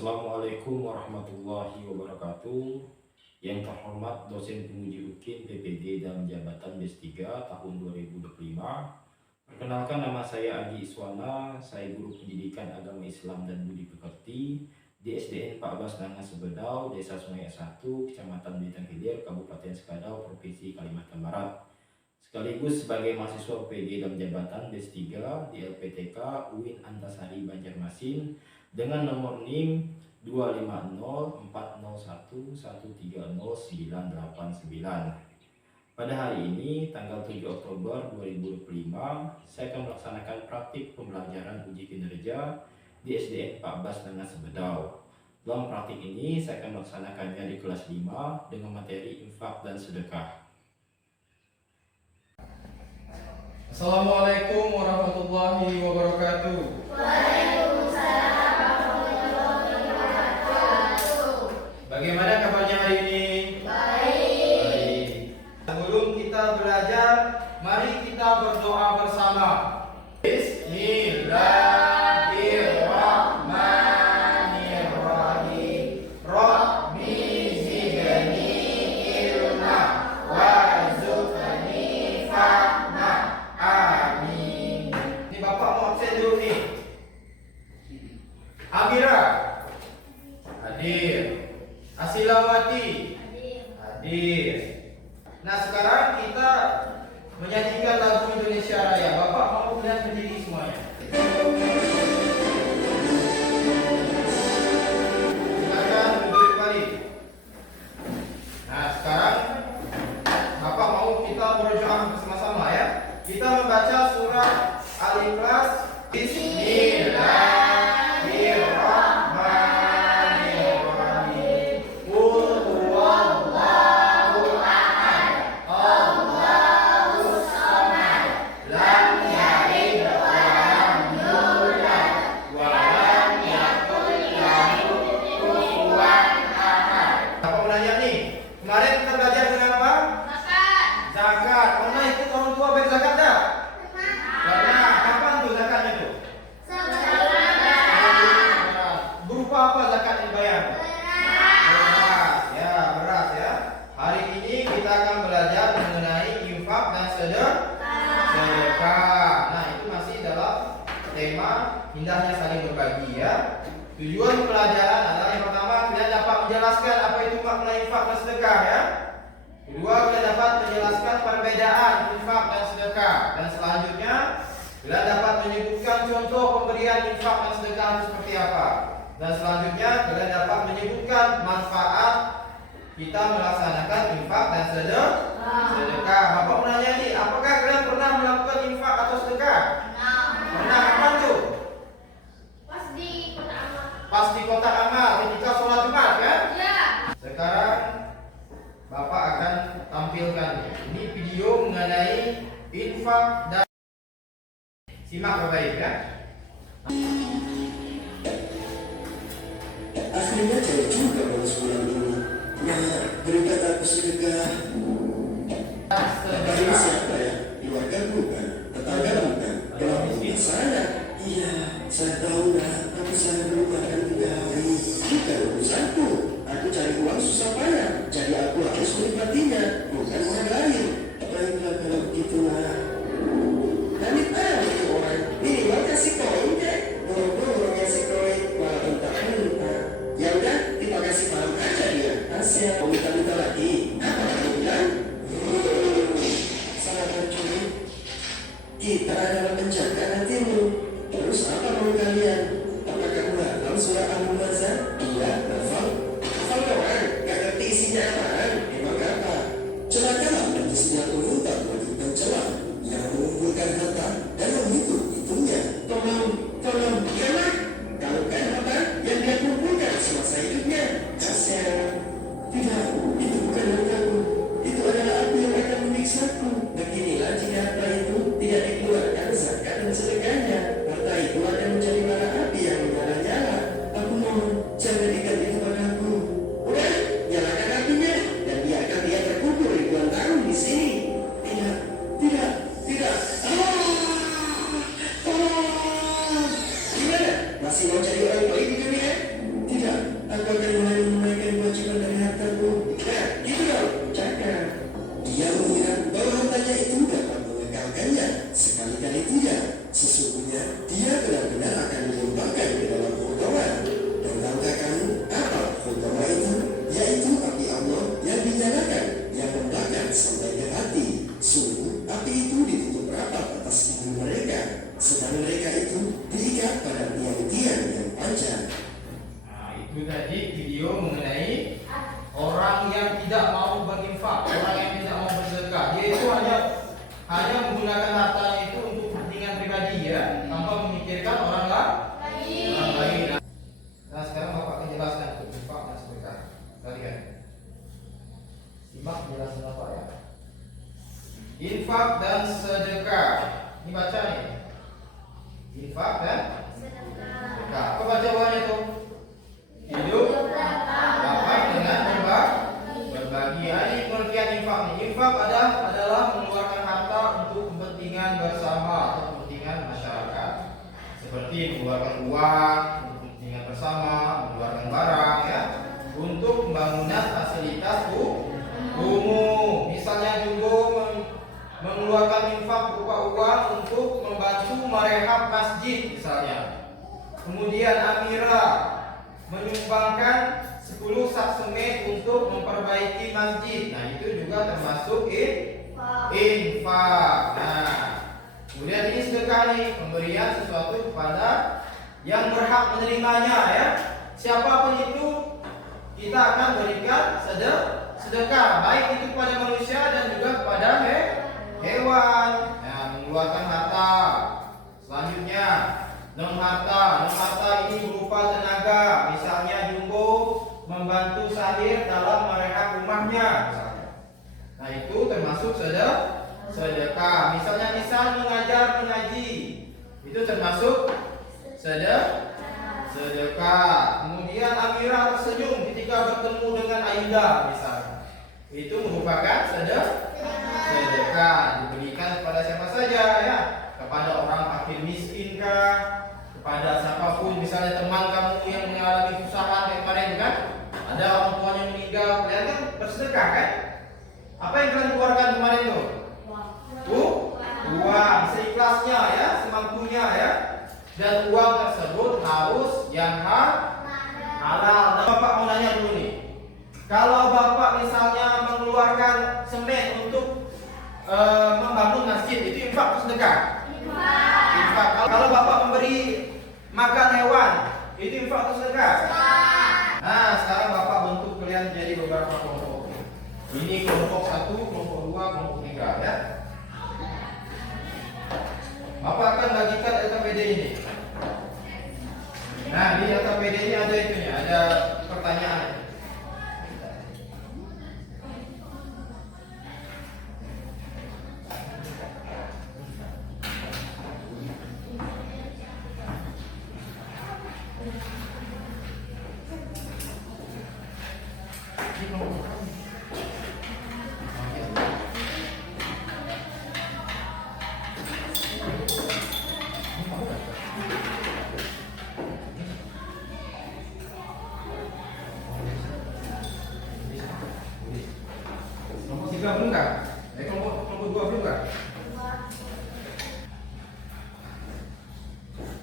Assalamualaikum warahmatullahi wabarakatuh. Yang terhormat dosen penguji UKIN PPD dan jabatan BES 3 tahun 2025. Perkenalkan, nama saya Adi Iswana. Saya guru pendidikan agama Islam dan budi pekerti di SDN Pak Bas Nanga Sebedau, Desa Sungai 1, Kecamatan Bintang Hilir, Kabupaten Sekadau, Provinsi Kalimantan Barat. Sekaligus sebagai mahasiswa PPD dan jabatan BES 3 di LPTK UIN Antasari Banjarmasin dengan nomor NIM 25041013099. Pada hari ini, tanggal 7 Oktober 2025, saya akan melaksanakan praktik pembelajaran uji kinerja di SDN Pak Bas Nanga Sebedau. Dalam praktik ini, saya akan melaksanakannya di kelas 5 dengan materi infak dan sedekah. Assalamualaikum warahmatullahi wabarakatuh. Waalaikumsalam warahmatullahi wabarakatuh. Bagaimana kabarnya hari ini? Baik. Sebelum kita belajar, mari kita berdoa bersama. Bismillahirrahmanirrahim. Rabbi zidni ilma warzuqni fahma. Amin. Ini Bapak mau absen dulu nih. Amira hadir. Asilawati hadir. Nah, sekarang kita menyanyikan lagu Indonesia Raya. Bapak mau kalian berdiri semuanya. Silakan duduk kembali. Nah, sekarang Bapak mau kita berdoa bersama-sama ya. Kita membaca surah Al-Ikhlas. Bismillahirrahmanirrahim. Qul huwallahu ahad, Allahus samad, lam yalid wa lam yulad wa lam yakul lahu kufuwan ahad. Apa menanya nih? Kemarin kita belajar dengan apa? Zakat. Pernah ikut orang tua bayar zakat dah? Pernah. Kapan tuh zakatnya tuh? Berupa apa zakat yang dibayar? Beras. Ya, beras ya. Hari ini kita akan belajar mengenai infak dan sedekah. Nah, itu masih dalam tema indahnya saling berbagi ya. Tujuan pelajaran adalah yang pertama, kalian dapat menjelaskan apa itu makna infak dan sedekah ya. Kedua, kalian dapat menjelaskan perbedaan infak dan sedekah. Dan selanjutnya, kalian dapat menyebutkan contoh pemberian infak dan sedekah itu seperti apa. Dan selanjutnya, kalian dapat menyebutkan manfaat kita melaksanakan infak dan sedekah. Bapak menanya nih, apakah kalian pernah melakukan infak atau sedekah? Pernah. Kapan tuh? Pas di kotak amal ketika sholat Jumat kan? Sekarang Bapak akan tampilkan ini video mengenai infak dan simak baik ya. Akhirnya jauh juga bolos pulang dulu. Nah, berikan aku sedekah. Ini siapa ya? Keluarga bukan? Tetangga bukan? Kelompok saya? Iya, saya tahu dah. Tapi saya belum makan 3 hari. Bukan urusanku. Aku cari uang susah payah. Jadi aku harus menikmatinya, bukan orang lain. Baiklah kalau begitu lah. Nanti tahu itu orang. Minimal kasih koin deh. Boro-boro kasih koin. Malah minta. Ya udah, kita kasih paham aja dia. Asyik, mau minta lagi. Apa kamu bilang? Sangat sedang mereka itu diikat pada tiang-tiang yang panjang. Nah, itu tadi video mengenai orang yang tidak mau berinfak, orang yang tidak mau bersedekah. Dia itu hanya menggunakan hartanya itu untuk kepentingan pribadi ya, tanpa memikirkan orang lain. Nah, sekarang Bapak akan jelaskan untuk infak dan sedekah. Kalian simak penjelasan Bapak ya. Infak dan sedekah. Ini baca nih. Infak dan sedekah. Apa baca bawahnya tuh? Hidup dapat dengan berbagi. Ini pengertian infak nih. Infak adalah mengeluarkan harta untuk kepentingan bersama atau kepentingan masyarakat. Seperti mengeluarkan uang untuk kepentingan bersama, mengeluarkan barang ya, untuk pembangunan fasilitas umum. Misalnya juga mengeluarkan infak berupa uang untuk membantu merehab masjid misalnya. Kemudian Amira menyumbangkan 10 sak semen untuk memperbaiki masjid. Nah, itu juga termasuk infak. Nah, kemudian ini sedekah nih, pemberian sesuatu kepada yang berhak menerimanya ya. Siapapun itu kita akan berikan sedekah, baik itu kepada manusia dan juga kepada hewan. Nah, mengeluarkan harta. Selanjutnya, non-harta ini berupa tenaga. Misalnya Jumbo membantu Sahir dalam merehab rumahnya misalnya. Nah, itu termasuk sedekah. Misalnya Nisan mengaji, itu termasuk sedekah. Kemudian Amira tersenyum ketika bertemu dengan Aida misalnya, itu merupakan sedekah. Diberikan kepada siapa saja ya, kepada orang fakir miskin kah, kepada siapapun, misalnya teman kamu yang mengalami kesusahan kayak kemarin kan, ada orang tuanya meninggal, kalian kan bersedekah kan? Apa yang kalian keluarkan kemarin tuh? Uang seikhlasnya ya, semampunya ya. Dan uang tersebut harus yang halal. Nah, Bapak mau nanya dulu nih. Kalau Bapak misalnya mengeluarkan semen untuk membangun masjid, itu infak atau sedekah? Infak. Kalau Bapak memberi makan hewan, itu infak atau sedekah? Nah, sekarang Bapak bentuk kalian jadi beberapa kelompok. Ini kelompok 1, kelompok 2, kelompok 3 ya. Bapak akan bagikan LKPD ini. Nah, di LKPD ini ada itunya, ada pertanyaan. Kelompok 3 belum kan? Kelompok 2 belum kan?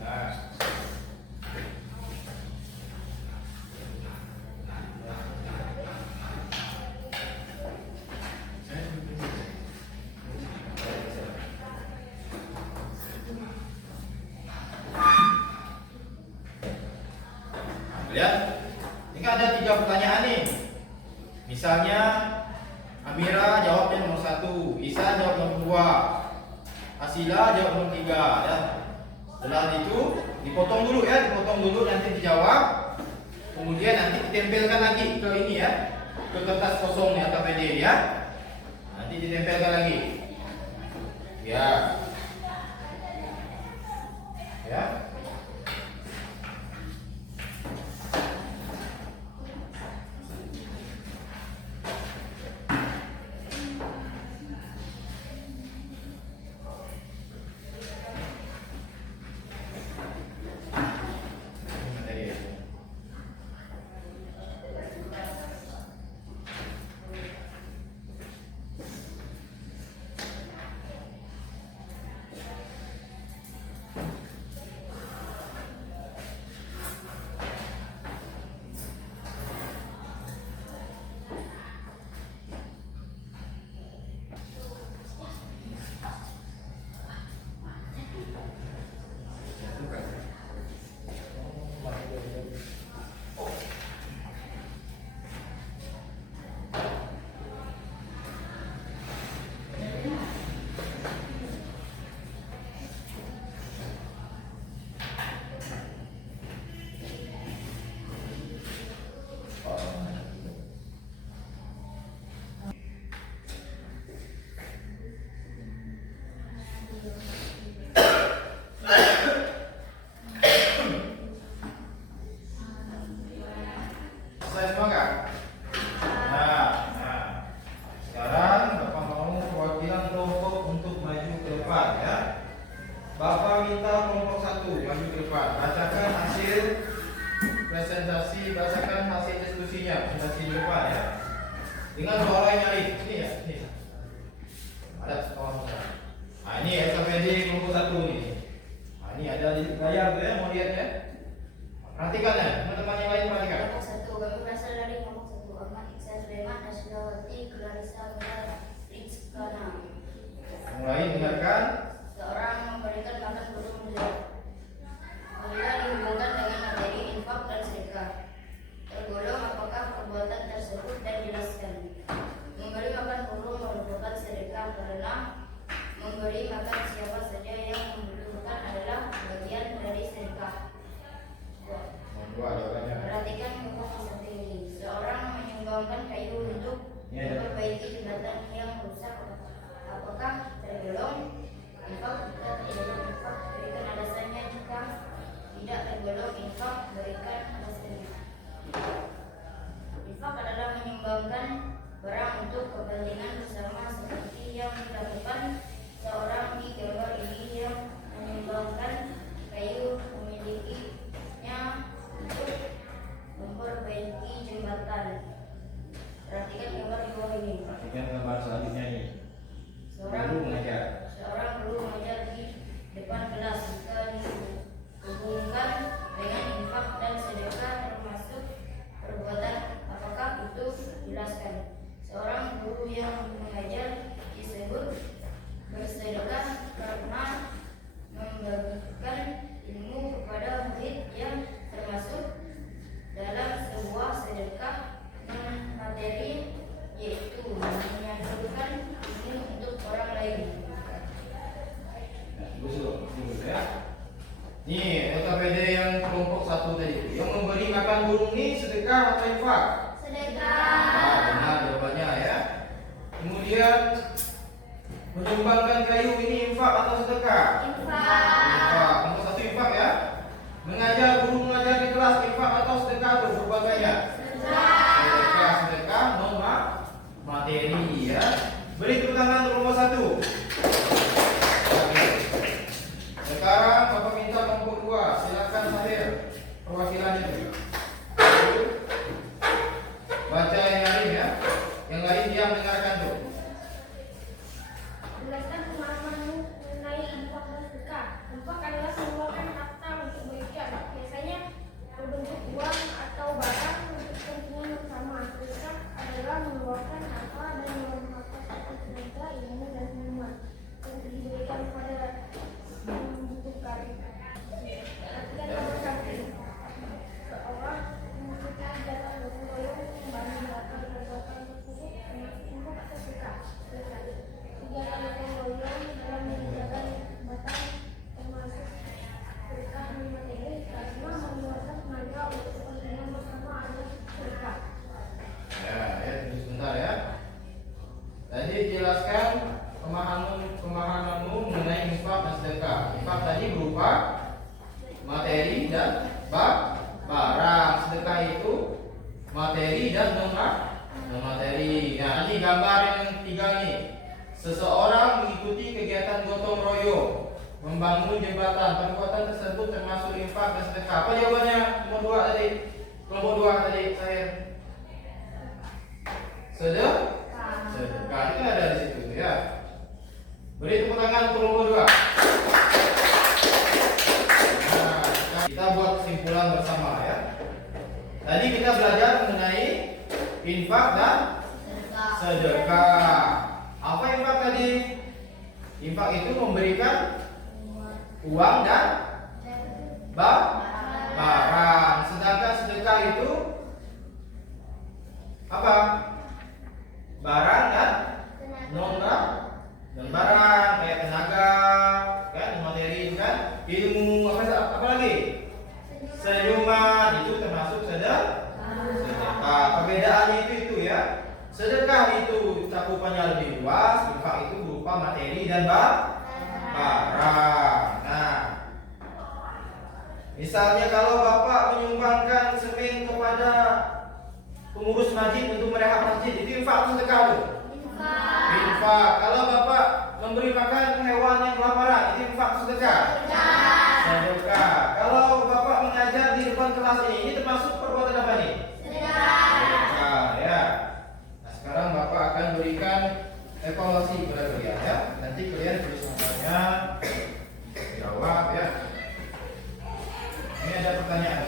Nah. Lihat, ini kan ada 3 pertanyaan nih. Misalnya Amira jawabnya nomor 1, Isa jawab nomor 2, Asila jawab nomor 3 ya. Setelah itu dipotong dulu ya, nanti dijawab. Kemudian nanti ditempelkan lagi ke ini ya, ke kertas kosong ya, KPD ya. Nanti ditempelkan lagi. Ya. Ya. depan. Bacakan hasil presentasi, bacakan hasil diskusinya, presentasi di depan ya. Dengan suara yang nyaring. Ini ya, ini. Ada kawan saya. Nah, ini LKPD kelompok 1 nih. Nah, ini ada di layar tuh ya, mau lihat ya. Perhatikan ya, teman-teman yang lain perhatikan. Kelompok 1 kami berasal dari kelompok 1 Ahmad Iksan Sulaiman Nasrulawati Clarissa Rizkana. Mulai dengarkan. Seorang memberikan makan burung muda. Apabila dihubungkan dengan materi infak dan sedekah, tergolong apakah perbuatan tersebut dan jelaskan. Memberi makan burung merupakan sedekah karena memberi makan siapa saja yang membutuhkan adalah bagian dari sedekah. Dua jawabannya. Perhatikan kelompok satu ini. Seorang menyumbangkan kayu untuk memperbaiki jembatan yang rusak. Apakah tergolong infak? Jika tergolong infak, berikan alasannya. Jika tidak tergolong infak, berikan alasannya. Infak adalah menyumbangkan barang untuk kepentingan bersama seperti yang dilakukan seorang di gambar ini yang menyumbangkan kayu memilikinya untuk memperbaiki jembatan. Perhatikan gambar di bawah ini. Perhatikan gambar selanjutnya ini. Seorang Guru mengajar. guru mengajar di depan kelas. Jika dihubungkan dengan infak dan sedekah termasuk perbuatan, apakah itu? Jelaskan. Seorang guru yang mengajar disebut bersedekah karena membagikan ilmu kepada murid yang termasuk dalam sebuah sedekah non materi, yaitu menyalurkan ilmu untuk orang lain. Ya. Nih, LKPD yang kelompok 1 tadi. Yang memberi makan burung ini sedekah atau infak? Sedekah. Nah, benar jawabannya ya. Kemudian menyumbangkan kayu ini infak atau sedekah? Infak. Infak. Kelompok 1 infak ya. Mengajar guru mengajar di kelas infak atau sedekah tuh berbagai. Sedekah, sedekah non materi ya. Beri tepuk tangan untuk kelompok 1. Sekarang Bapak minta kelompok 2, silakan hadir perwakilan itu. Baca yang lain ya. Yang lain diam dengarkan tuh. Jelaskan pemahamanmu mengenai infak dan sedekah. Infak adalah mengeluarkan harta untuk berikan, biasanya berbentuk uang atau barang untuk kepentingan bersama. Sedekah adalah mengeluarkan harta dan memanfaatkan tenaga, ilmu dan minuman untuk diberikan kepada yang membutuhkan. Perhatikan nomor 1. Seorang membutuhkan dalam gotong royong membangun bakal perbuatan tersebut termasuk infak atau sedekah. Kegiatan gotong royong dalam menjaga jembatan termasuk sedekah non materi karena mengeluarkan tenaga untuk kepentingan bersama adalah sedekah. Ya, tunggu sebentar ya. Tadi jelaskan pemahamanmu mengenai infak dan sedekah. Infak tadi berupa materi dan barang. Sedekah itu materi dan non materi. Nah, ini gambar yang 3 nih. Seseorang mengikuti kegiatan gotong royong membangun jembatan. Perbuatan tersebut termasuk infak dan sedekah. Apa jawabannya? Nomor 2 tadi. Kelompok 2 tadi saya. Sedekah itu ada di situ ya. Beri tepuk tangan untuk kelompok 2. Nah, kita buat kesimpulan bersama ya. Tadi kita belajar mengenai infak dan sedekah. Apa infak tadi? Infak itu memberikan uang dan barang. Sedangkan sedekah itu apa? Barang dan non dan barang, kayak tenaga, kan, materi kan, ilmu, apa lagi? Senyuman itu termasuk sedekah. Perbedaannya itu ya. Sedekah itu cakupannya lebih luas, infak itu berupa materi dan barang. Nah, misalnya kalau Bapak menyumbangkan semen kepada pengurus masjid untuk merehab masjid, itu infak atau sedekah tuh? Infak. Kalau Bapak memberi makan hewan yang kelaparan, itu infak atau sedekah? Sedekah. Kalau evaluasi kepada kalian ya. Nanti kalian tulis namanya, jawab ya. Ini ada pertanyaan.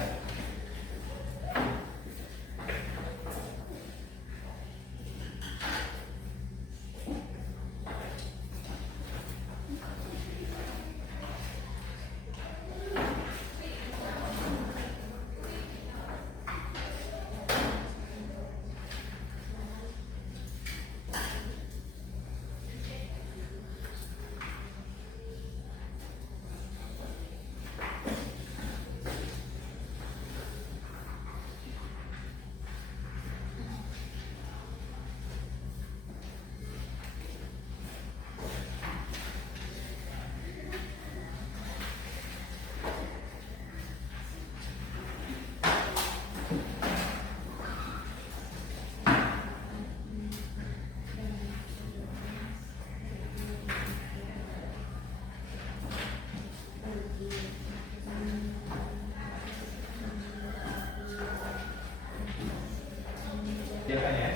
Silakan ya.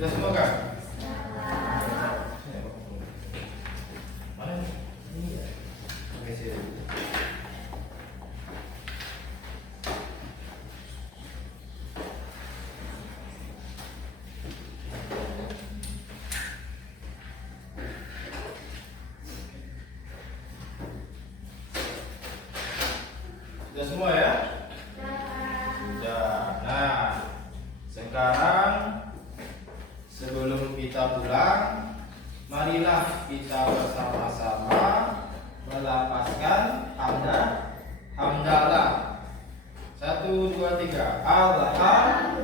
Sudah semua kan? Mana nih? Ini ya. Oke, sini. Sudah semua ya? Sudah. Nah, sekarang sebelum kita pulang, marilah kita bersama-sama melafazkan hamdalah. 1, 2, 3. Alhamdulillah.